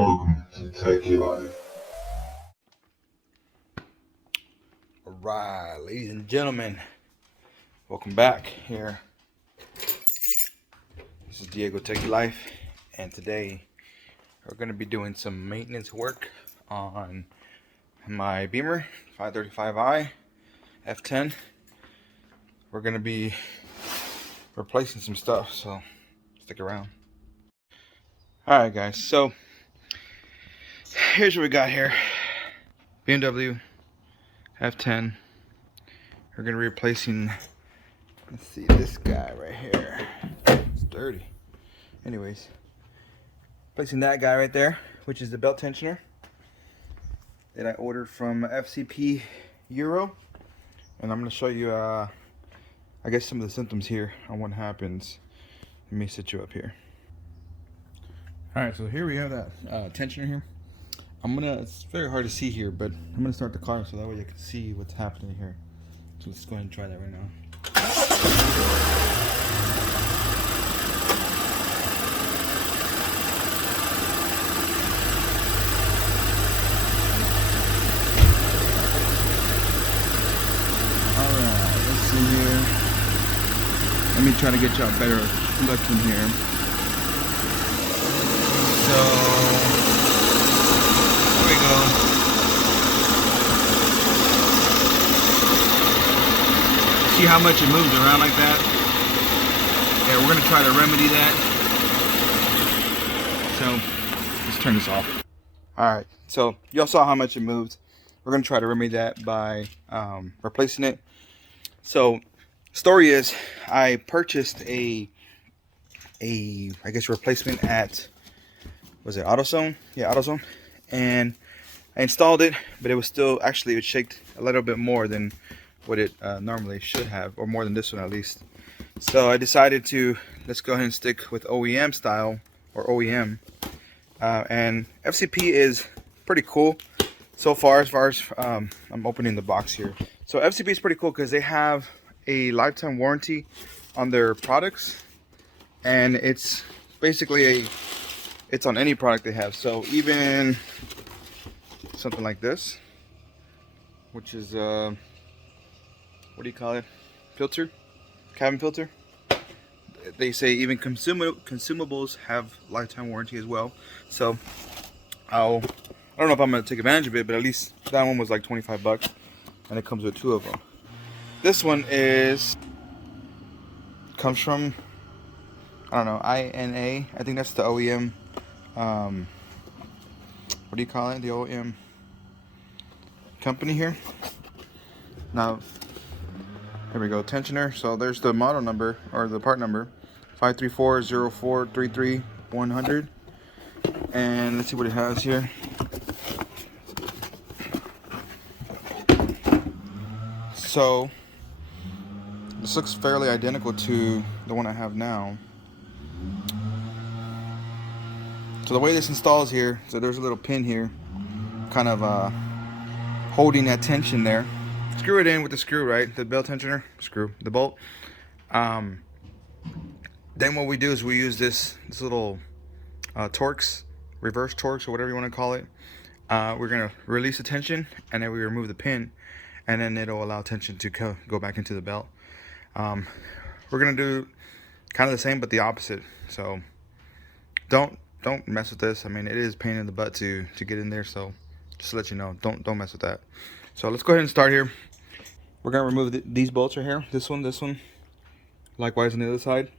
Welcome to Techie Life. Alright, ladies and gentlemen, welcome back here. This is Diego Techie Life, and today we're going to be doing some maintenance work on my Beamer 535i F10. We're going to be replacing some stuff, so stick around. Alright guys, so here's what we got here. BMW F10. We're going to be replacing, let's see, this guy right here. It's dirty. Anyways, replacing that guy right there, which is the belt tensioner that I ordered from FCP Euro. And I'm going to show you, I guess, some of the symptoms here on what happens. Let me sit you up here. Alright, so here we have that tensioner here. It's very hard to see here, but I'm gonna start the car so that way you can see what's happening here. So let's go ahead and try that right now. Alright, let's see here. Let me try to get y'all better looking here. So there we go. See how much it moves around like that? Yeah, we're gonna try to remedy that. So let's turn this off. Alright, so y'all saw how much it moved. We're gonna try to remedy that by replacing it. So story is, I purchased a I guess replacement at, was it AutoZone? Yeah, AutoZone. And I installed it, but it was still, actually it shaked a little bit more than what it normally should have, or more than this one at least. So I decided to, let's go ahead and stick with OEM style, or OEM. And FCP is pretty cool so far, as I'm opening the box here. So FCP is pretty cool because they have a lifetime warranty on their products, and it's basically it's on any product they have. So even something like this, which is what do you call it? Filter, cabin filter. They say even consumables have lifetime warranty as well. So I don't know if I'm gonna take advantage of it, but at least that one was like 25 bucks, and it comes with 2 of them. This one comes from, I don't know, INA. I think that's the OEM. What do you call it? The OEM company here. Now, here we go, tensioner. So there's the model number, or the part number, 5340433-100. And let's see what it has here. So this looks fairly identical to the one I have now. So the way this installs here, so there's a little pin here, kind of holding that tension there. Screw it in with the screw, right? The belt tensioner, screw, the bolt. Then what we do is we use this little Torx, reverse Torx, or whatever you want to call it. We're gonna release the tension, and then we remove the pin, and then it'll allow tension to go back into the belt. We're gonna do kind of the same, but the opposite. So don't mess with this. I mean, it is a pain in the butt to get in there, so just to let you know, don't mess with that. So let's go ahead and start here. We're gonna remove these bolts right here. This one, likewise on the other side.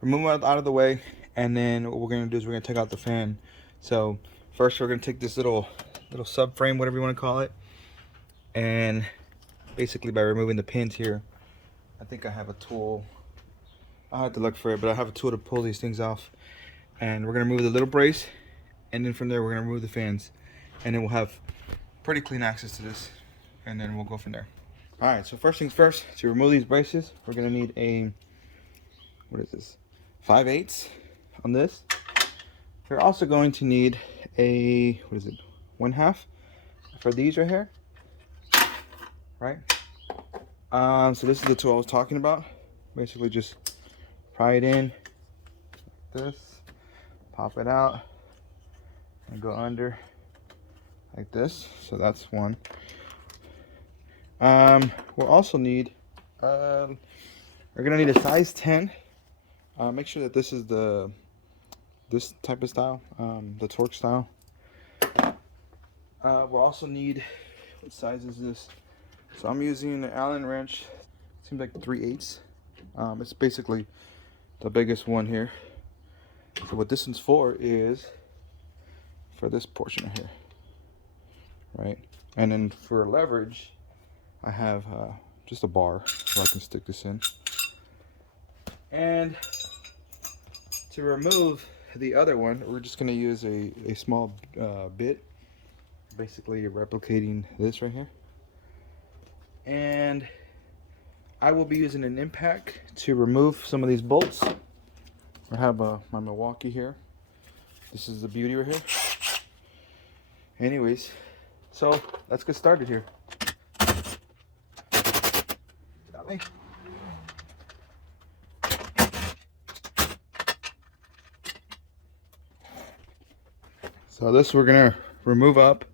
Remove them out of the way, and then what we're gonna do is we're gonna take out the fan. So first we're gonna take this little subframe, whatever you want to call it, and basically by removing the pins here, I think I have a tool. I'll have to look for it, but I have a tool to pull these things off. And we're gonna remove the little brace, and then from there we're gonna remove the fans, and then we'll have pretty clean access to this, and then we'll go from there. All right, so first things first, to remove these braces, we're gonna need a, what is this, 5/8 on this. We're also going to need a, what is it, 1/2 for these right here, right? So this is the tool I was talking about. Basically just pry it in like this, pop it out, and go under like this. So that's one. We'll also need, we're gonna need a size 10. Make sure that this is this type of style, the torque style. We'll also need, what size is this? So I'm using an Allen wrench. Seems like 3/8. It's basically the biggest one here. So what this one's for is for this portion right here, right? And then for leverage, I have just a bar so I can stick this in. And to remove the other one, we're just gonna use a small bit, basically replicating this right here. And I will be using an impact to remove some of these bolts. I have my Milwaukee here. This is the beauty right here. Anyways, so let's get started here. Got me. So this we're gonna remove up,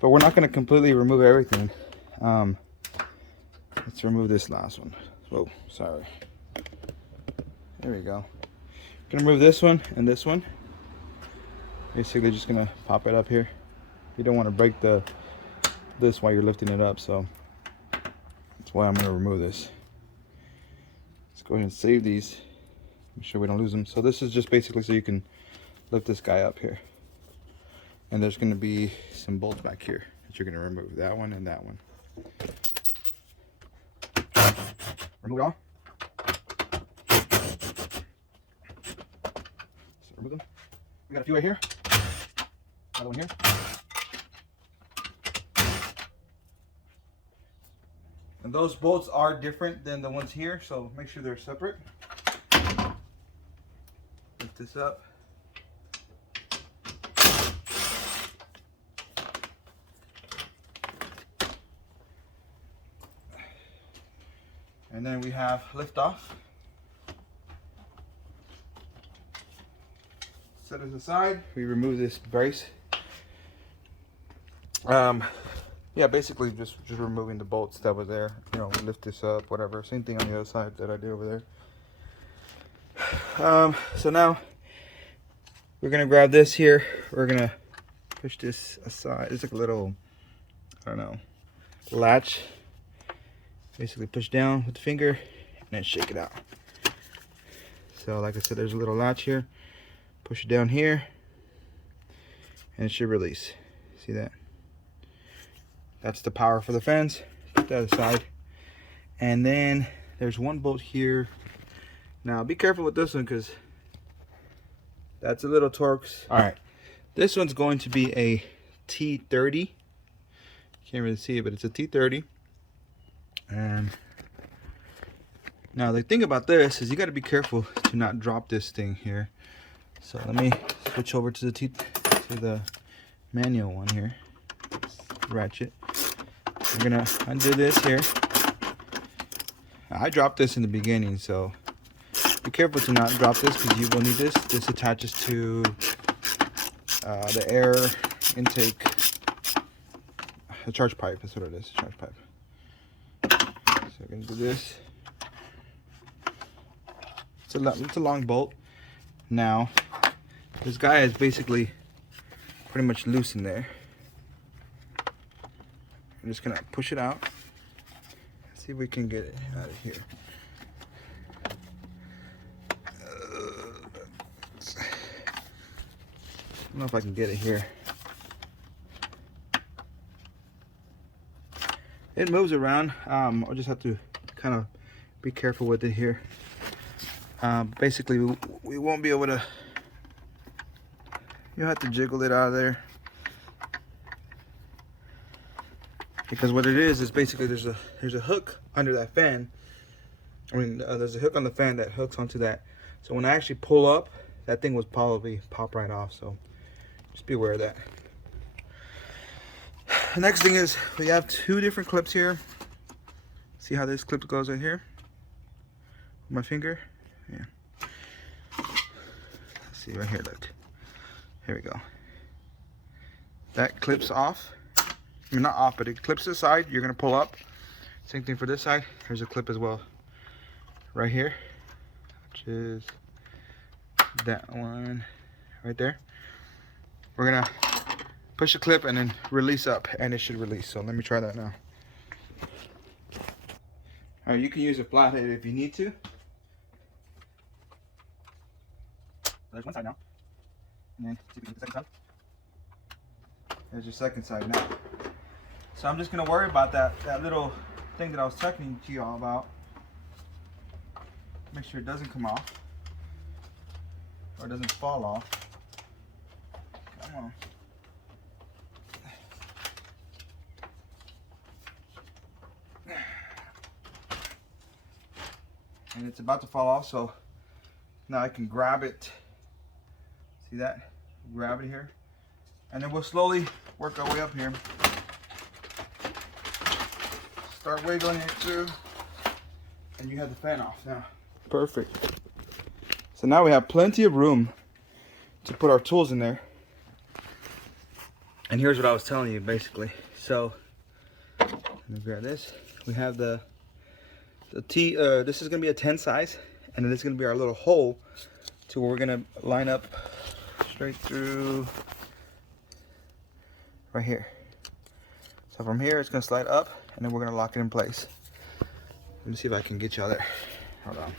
but we're not gonna completely remove everything. Let's remove this last one. Whoa, sorry. There we go. Gonna remove this one and this one. Basically just gonna pop it up here. You don't want to break this while you're lifting it up, so that's why I'm gonna remove this. Let's go ahead and save these. Make sure we don't lose them. So this is just basically so you can lift this guy up here. And there's gonna be some bolts back here that you're gonna remove. That one and that one. Remove it all. So remove them. We got a few right here. Another one here. And those bolts are different than the ones here, so make sure they're separate. Lift this up. And then we have lift off. Set it aside. We remove this brace. Yeah, basically just removing the bolts that were there. You know, lift this up, whatever. Same thing on the other side that I did over there. So now we're gonna grab this here. We're gonna push this aside. It's like a little, I don't know, latch. Basically push down with the finger and then shake it out. So like I said, there's a little latch here. Push it down here and it should release. See that? That's the power for the fence. Put that aside. And then there's one bolt here. Now be careful with this one because that's a little Torx. All right, this one's going to be a T30. Can't really see it, but it's a T30. And now the thing about this is you got to be careful to not drop this thing here. So let me switch over to the manual one here. Ratchet. We're gonna undo this here. I dropped this in the beginning, so be careful to not drop this because you will need this. This attaches to the air intake, the charge pipe. That's what it is, charge pipe. So we're gonna do this. It's a long bolt. Now, this guy is basically pretty much loose in there. I'm just gonna push it out. See if we can get it out of here. I don't know if I can get it here. It moves around. I'll just have to kind of be careful with it here. Basically, we won't be able to. You'll have to jiggle it out of there. Because what it is basically there's a hook under that fan. I mean, there's a hook on the fan that hooks onto that. So when I actually pull up, that thing would probably pop right off. So just be aware of that. The next thing is we have two different clips here. See how this clip goes right here? My finger. Yeah. Let's see right here. Look. Here we go. that clips off. I mean, not off, but it clips to the side. You're gonna pull up. Same thing for this side. Here's a clip as well, right here, which is that one right there. We're gonna push the clip and then release up, and it should release. So let me try that now. All right, you can use a flathead if you need to. There's one side now, and then see if we can get the second side. There's your second side now. So I'm just gonna worry about that little thing that I was talking to you all about. Make sure it doesn't come off, or it doesn't fall off. Come on. And it's about to fall off, so now I can grab it. See that? Grab it here. And then we'll slowly work our way up here. Start wiggling it too. And you have the fan off now. Perfect. So now we have plenty of room to put our tools in there. And here's what I was telling you basically. So let me grab this. We have the T, this is gonna be a 10 size, and then this is gonna be our little hole to where we're gonna line up straight through right here. So from here it's gonna slide up, and then we're gonna lock it in place. Let me see if I can get y'all there. Hold on.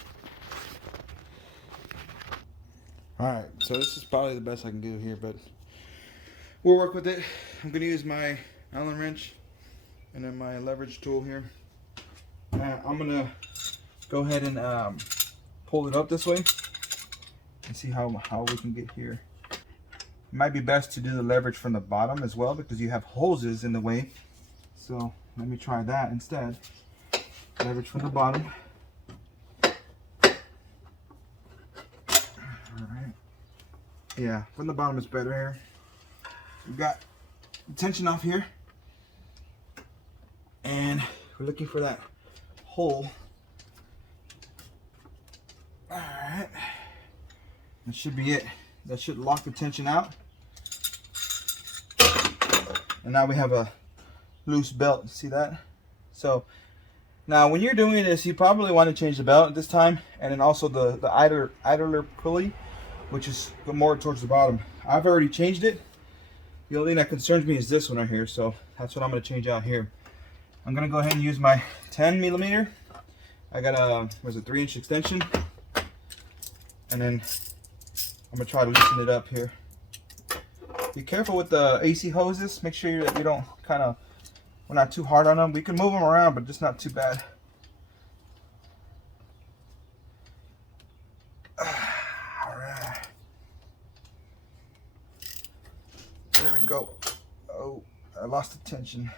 Alright, so this is probably the best I can do here, but we'll work with it. I'm gonna use my Allen wrench and then my leverage tool here. I'm gonna go ahead and pull it up this way and see how we can get here. It might be best to do the leverage from the bottom as well, because you have hoses in the way. So let me try that instead. Leverage from the bottom. Alright. Yeah, from the bottom is better here. We've got the tension off here, and we're looking for that hole. Alright, that should be it. That should lock the tension out. And now we have a loose belt. See that? So now when you're doing this, you probably want to change the belt at this time, and then also the idler pulley, which is more towards the bottom. I've already changed it. The only thing that concerns me is this one right here, so that's what I'm going to change out here. I'm gonna go ahead and use my 10 millimeter. I got a 3-inch extension, and then I'm gonna try to loosen it up here. Be careful with the AC hoses. Make sure that you don't we're not too hard on them. We can move them around, but just not too bad. All right, there we go. Oh, I lost the tension.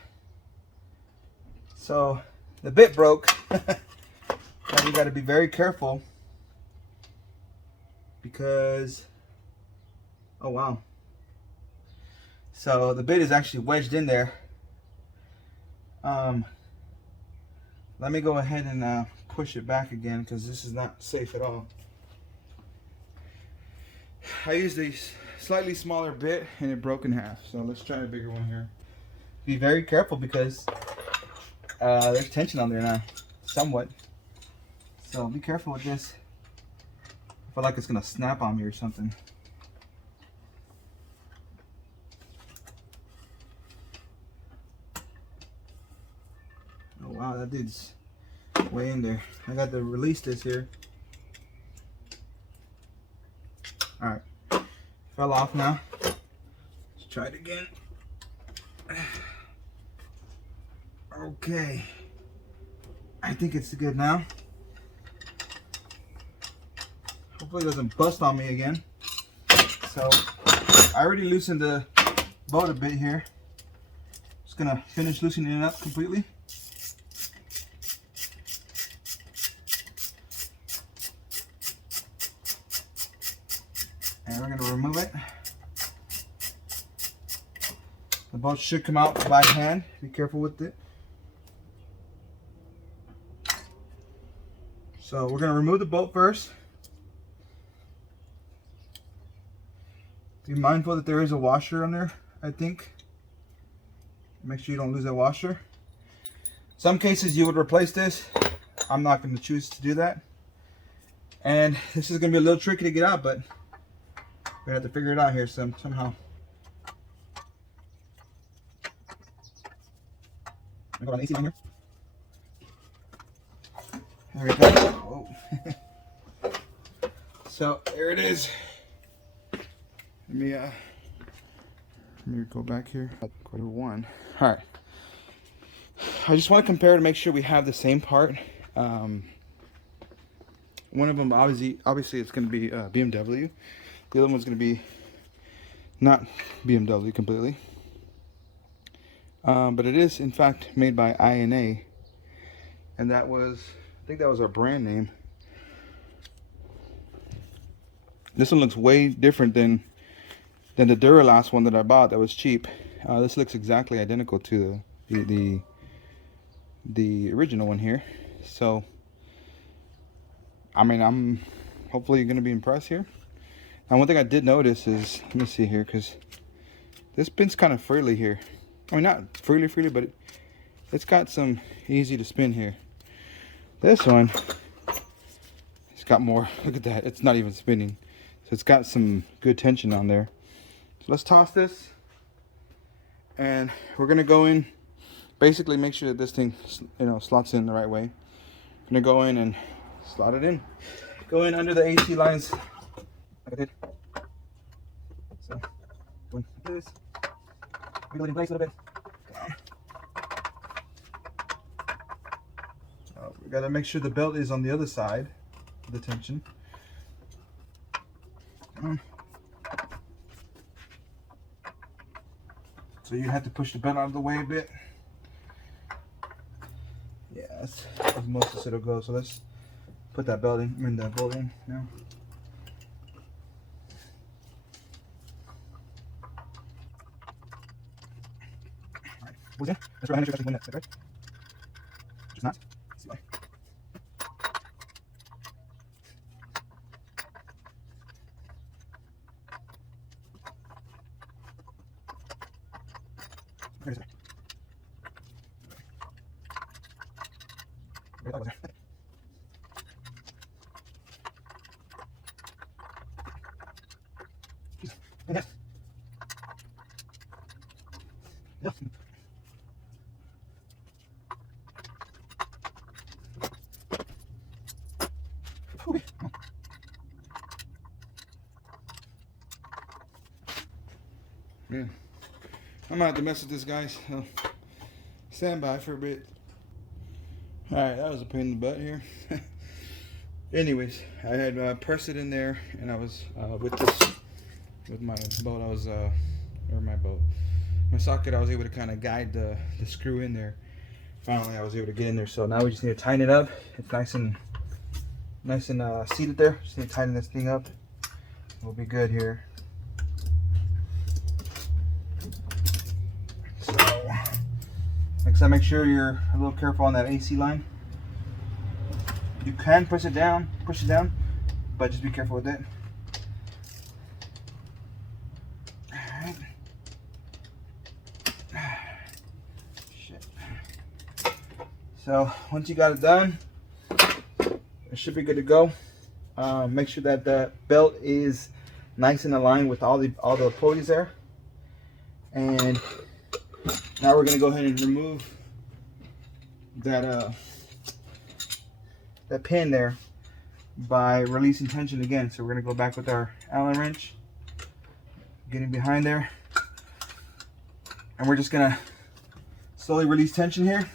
So the bit broke. Now you got to be very careful, because oh wow, so the bit is actually wedged in there. Let me go ahead and push it back again, because this is not safe at all. I used a slightly smaller bit and it broke in half, so let's try a bigger one here. Be very careful, because there's tension on there now, somewhat. So be careful with this. I feel like it's gonna snap on me or something. Oh wow, that dude's way in there. I got to release this here. All right, fell off now. Let's try it again. Okay, I think it's good now. Hopefully it doesn't bust on me again. So I already loosened the bolt a bit here. Just gonna finish loosening it up completely. And we're gonna remove it. The bolt should come out by hand. Be careful with it. So we're going to remove the bolt first. Be mindful that there is a washer on there, I think. Make sure you don't lose that washer. Some cases you would replace this. I'm not going to choose to do that. And this is going to be a little tricky to get out, but we have to figure it out here somehow. Go on AC line here. There we go. Whoa. So there it is. Let me go back here. Quarter one. All right. I just want to compare to make sure we have the same part. One of them obviously it's going to be BMW. The other one's going to be not BMW completely. But it is in fact made by INA, and I think that was our brand name. This one looks way different than the Duralast one that I bought that was cheap. This looks exactly identical to the original one here. So I mean, I'm hopefully going to be impressed here. Now one thing I did notice is, let me see here, because this spins kind of freely here. I mean, not freely, but it's got some easy to spin here. This one, it's got more. Look at that. It's not even spinning. So it's got some good tension on there. So let's toss this. And we're going to go in, basically make sure that this thing, slots in the right way. I'm going to go in and slot it in. Go in under the AC lines like I did. So, going like this. Wiggle it in place a little bit. We gotta make sure the belt is on the other side of the tension. So you have to push the belt out of the way a bit. Yeah, that's as most of it'll go. So let's put that belt in, that bolt in now. Alright, what's in? That's right, that's right, right? Just not. Let's see why. There it is. There it is. Yes. Yes. Okay. Yeah. I'm gonna have to mess with this, guys. So stand by for a bit. Alright, that was a pain in the butt here. Anyways, I had pressed it in there, and I was with my bolt, my socket, I was able to kind of guide the screw in there. Finally, I was able to get in there. So now we just need to tighten it up. It's nice and seated there. Just need to tighten this thing up. We'll be good here. So, next time, make sure you're a little careful on that AC line. You can push it down, but just be careful with it. Alright. Shit. So once you got it done, it should be good to go. Make sure that the belt is nice and aligned with all the pulleys there. And now we're gonna go ahead and remove that pin there by releasing tension again. So we're gonna go back with our Allen wrench, getting behind there, and we're just gonna slowly release tension here.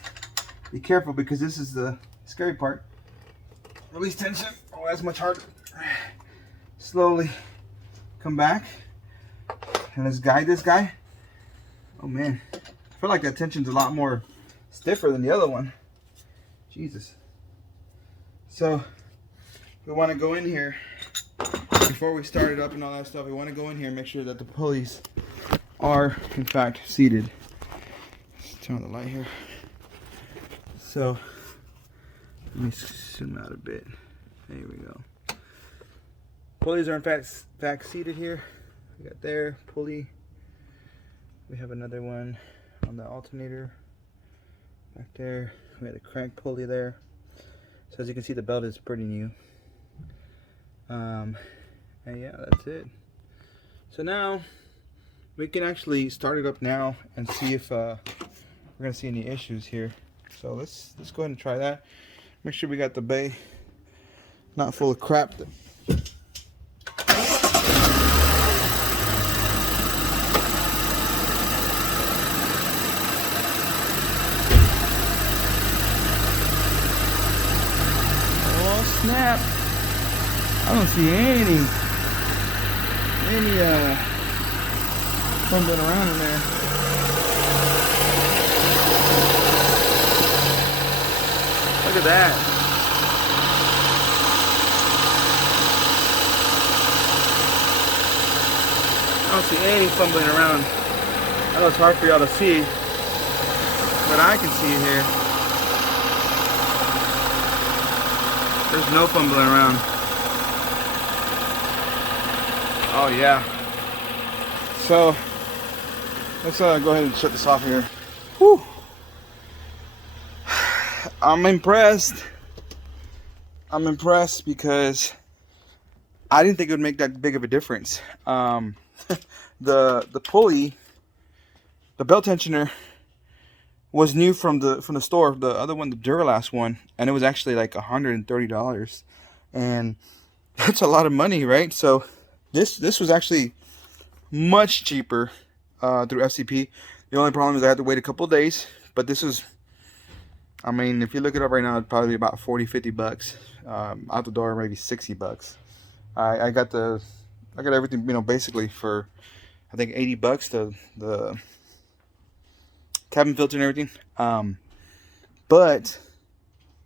Be careful, because this is the scary part. Release tension. Oh, that's much harder. Slowly come back, and let's guide this guy. Oh man, I feel like that tension's a lot more stiffer than the other one. Jesus. So we want to go in here before we start it up and all that stuff. We want to go in here and make sure that the pulleys are in fact seated. Let's turn on the light here. So let me zoom out a bit. There we go. Pulleys are in fact seated here. We got there pulley. We have another one on the alternator back there. We had a crank pulley there. So as you can see, the belt is pretty new. And yeah, that's it. So now we can actually start it up now and see if we're gonna see any issues here. So let's go ahead and try that. Make sure we got the bay not full of crap. Oh snap! I don't see any fumbling around in there. Look at that. I don't see any fumbling around. I know it's hard for y'all to see, but I can see it here. There's no fumbling around. Oh yeah. So let's go ahead and shut this off here. Whew. I'm impressed. I'm impressed because I didn't think it would make that big of a difference. The pulley, the belt tensioner, was new from the store. The other one, the Duralast one, and it was actually like $130, and that's a lot of money, right? So this was actually much cheaper through FCP. The only problem is I had to wait a couple days, but this was, I mean, if you look it up right now, it'd probably be about 40-50 bucks. Out the door, maybe 60 bucks. I got everything, you know, basically for I think 80 bucks, the cabin filter and everything. But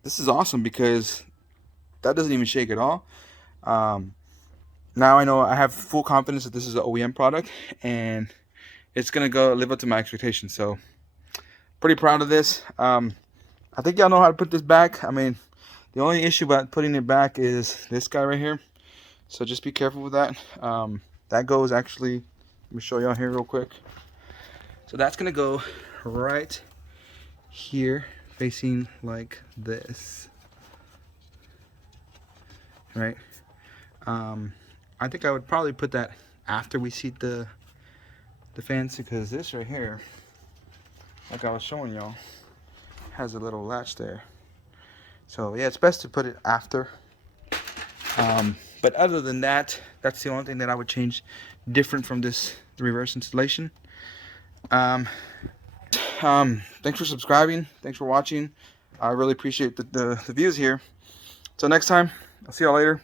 this is awesome because that doesn't even shake at all. Now I know I have full confidence that this is an OEM product and it's gonna go live up to my expectations. So pretty proud of this. I think y'all know how to put this back. I mean, the only issue about putting it back is this guy right here. So just be careful with that. That goes actually, let me show y'all here real quick. So that's gonna go right here, facing like this, right? I think I would probably put that after we seat the fans, because this right here, like I was showing y'all, has a little latch there. So yeah, it's best to put it after. But other than that, that's the only thing that I would change different from this reverse installation. Thanks for subscribing. Thanks for watching. I really appreciate the views here. Till next time, I'll see y'all later.